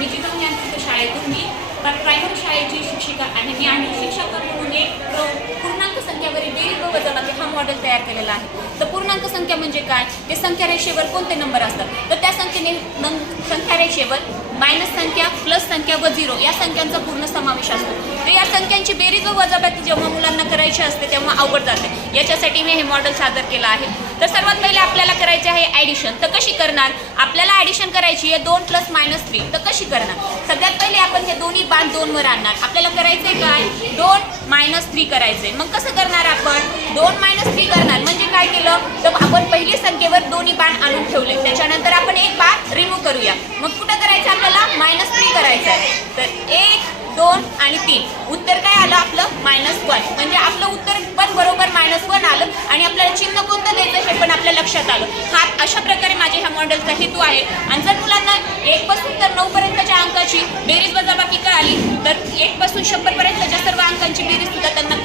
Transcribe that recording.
मी जिथून यांच्या शाळेतून मी प्रायमरी शाळेची शिक्षिका आहे मी आणि शिक्षक म्हणून एक पूर्णांक संख्यावरील बेरीज व वजाबाकी हा मॉडेल तयार केलेला आहे. तर पूर्णांक संख्या म्हणजे काय? ते संख्या रेषेवर कोणते नंबर असतात? तर त्या संख्येने नं- संख्या रेषेवर मायनस संख्या प्लस संख्या व झिरो या संख्यांचा पूर्ण समावेश असतो. तर या संख्यांची बेरीज व वजाबाकी जेव्हा मुलांना करायची असते तेव्हा अवघड जाते. याच्यासाठी मी हे मॉडेल सादर केलं आहे. तर सर्वात पहिले आपल्या करायचे आहे ॲडिशन तर कशी करणार? आपल्याला ॲडिशन करायची आहे दोन प्लस मायनस थ्री तर कशी करणार? सगळ्यात पहिले आपण हे दोन्ही बाण दोनवर आणणार. आपल्याला करायचंय काय? दोन मायनस थ्री करायचंय. मग कसं करणार आपण? दोन मायनस थ्री करणार. म्हणजे काय केलं? तर आपण पहिली संख्येवर दोन्ही बाण आणून ठेवले. त्याच्यानंतर आपण एक बाण रिमूव्ह करूया. मग कुठं करायचं आपल्याला? मायनस थ्री करायचं आहे तर एक दोन आणि तीन. उत्तर काय आलं आपलं? मायनस वन म्हणजे आपलं उत्तर पण बरोबर मायनस वन आलं आणि आपल्याला चिन्ह कोणतं द्यायचं? करण्यात आलं. हा अशा प्रकारे माझ्या ह्या मॉडेलचा हेतू आहे. आणि जर मुलांना एक पासून तर नऊ पर्यंतच्या अंकाची बेरीज वजाबाकी कळाली तर एक पासून शंभर पर्यंतच्या सर्व अंकांची बेरीज सुद्धा त्यांना